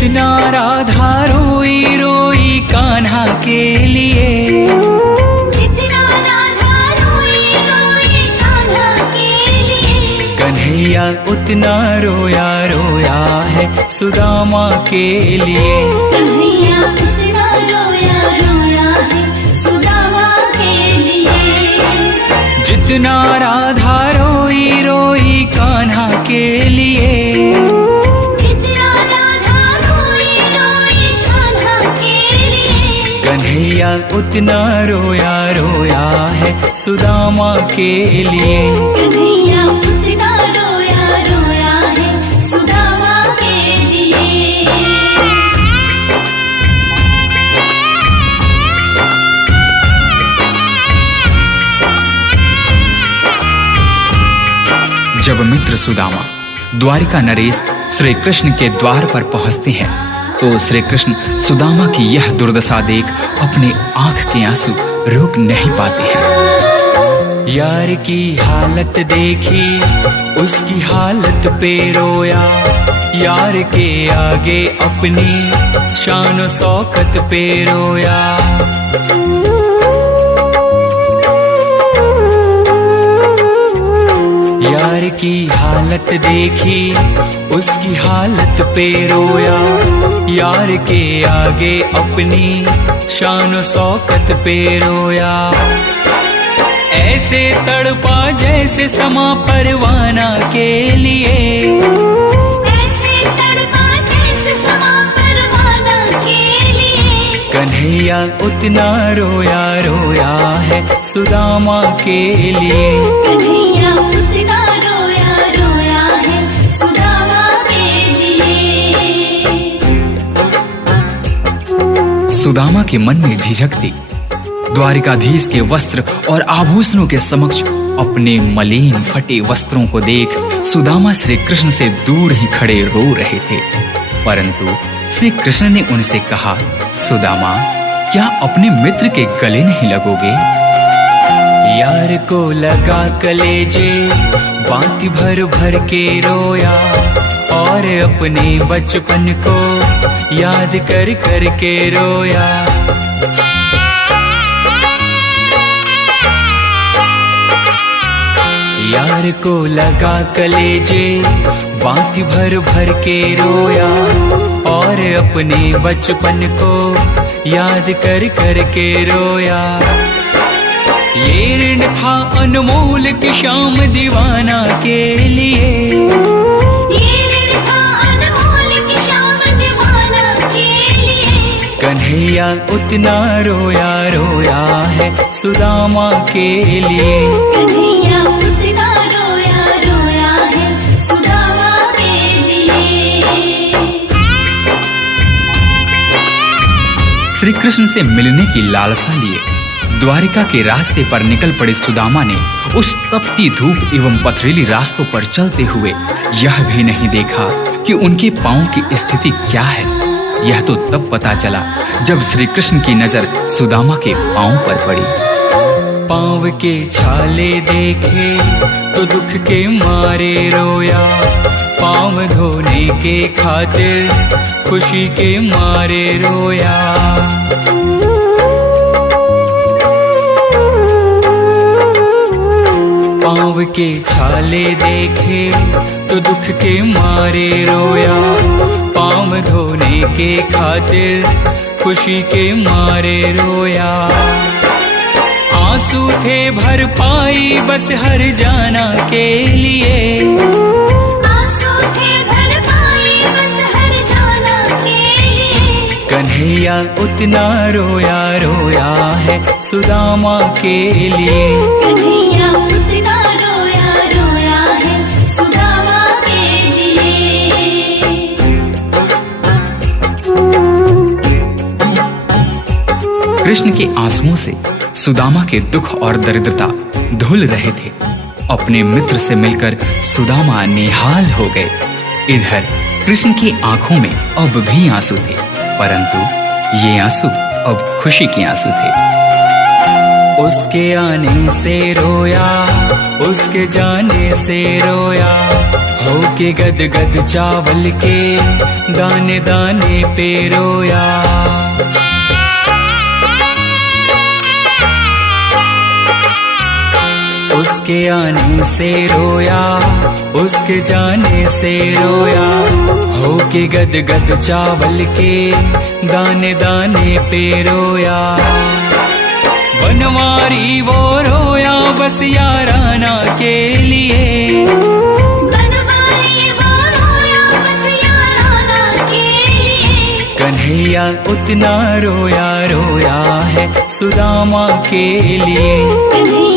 जितना राधा रोई रोई कान्हा के लिए, जितना राधा रोई रोई कान्हा के लिए, कन्हैया उतना रोया रोया है सुदामा के लिए। कन्हैया उतना रोया रोया है सुदामा के लिए। जितना राधा रोई रोई कान्हा के लिए, जितना राधा रोई रोई कान्हा के लिए, कन्हैया उतना रोया रोया है सुदामा के लिए। कन्हैया उतना रोया रोया है सुदामा के लिए। जब मित्र सुदामा द्वारिका नरेश श्री कृष्ण के द्वार पर पहुंचते हैं तो श्री कृष्ण सुदामा की यह दुर्दशा देख अपने आंख के आंसू रोक नहीं पाते हैं। यार की हालत देखी उसकी हालत पे रोया, यार के आगे अपनी शान शौकत पे रोया। यार की हालत देखी उसकी हालत पे रोया, यार के आगे अपनी शान शौकत पे रोया। ऐसे तड़पा जैसे समा परवाना के लिए, ऐसे तड़पा जैसे समा परवाना के लिए, कन्हैया उतना रोया रोया है सुदामा के लिए। कन्हैया उतना रोया रोया है सुदामा के लिए। सुदामा के मन में झिझक थी। द्वारिकाधीश के वस्त्र और आभूषणों के समक्ष अपने मलिन फटे वस्त्रों को देख सुदामा श्री कृष्ण से दूर ही खड़े रो रहे थे। परंतु श्री कृष्ण ने उनसे कहा, सुदामा, क्या अपने मित्र के गले नहीं लगोगे? यार को लगा कलेजे बाती भर भर के रोया, और अपने बचपन को याद कर कर के रोया। यार को लगा कलेजे बाती भर भर के रोया, और अपने बचपन को याद कर कर के रोया। ये ऋण था अनमोल कि श्याम दीवाना के लिए, ये ऋण था अनमोल कि श्याम दीवाना के लिए, कन्हैया उतना रोया रोया है सुदामा के लिए। कन्हैया उतना रोया रोया है सुदामा के लिए। श्री कृष्ण से मिलने की लालसा लिए द्वारिका के रास्ते पर निकल पड़े सुदामा ने उस तपती धूप एवं पथरीली रास्तों पर चलते हुए यह भी नहीं देखा कि उनके पांव की स्थिति क्या है। यह तो तब पता चला जब श्री कृष्ण की नजर सुदामा के पांव पर पड़ी। पाँव के छाले देखे तो दुख के मारे रोया, पाँव धोने के खातिर खुशी के मारे रोया। पाँव के छाले देखे तो दुख के मारे रोया, पाँव धोने के खातिर खुशी के मारे रोया। आंसू थे भर पाई बस हर जाना के लिए, आंसू थे भर पाई बस हर जाना के लिए, कन्हैया उतना रोया रोया है सुदामा के लिए। कन्हैया उतना रोया रोया है सुदामा के लिए। कृष्ण के आंसुओं से सुदामा के दुख और दरिद्रता धुल रहे थे। अपने मित्र से मिलकर सुदामा निहाल हो गए। इधर कृष्ण की आंखों में अब भी आंसू थे, परंतु ये आंसू अब खुशी के आंसू थे। उसके आने से रोया, उसके जाने से रोया, हो के गद गद चावल के दाने दाने पे रोया। उसके आने से रोया, उसके जाने से रोया, हो के गद गद चावल के दाने दाने पे रोया। बनवारी वो रोया बस याराना के लिए, बनवारी वो रोया बस याराना के लिए। कन्हैया उतना रोया रोया है सुदामा के लिए।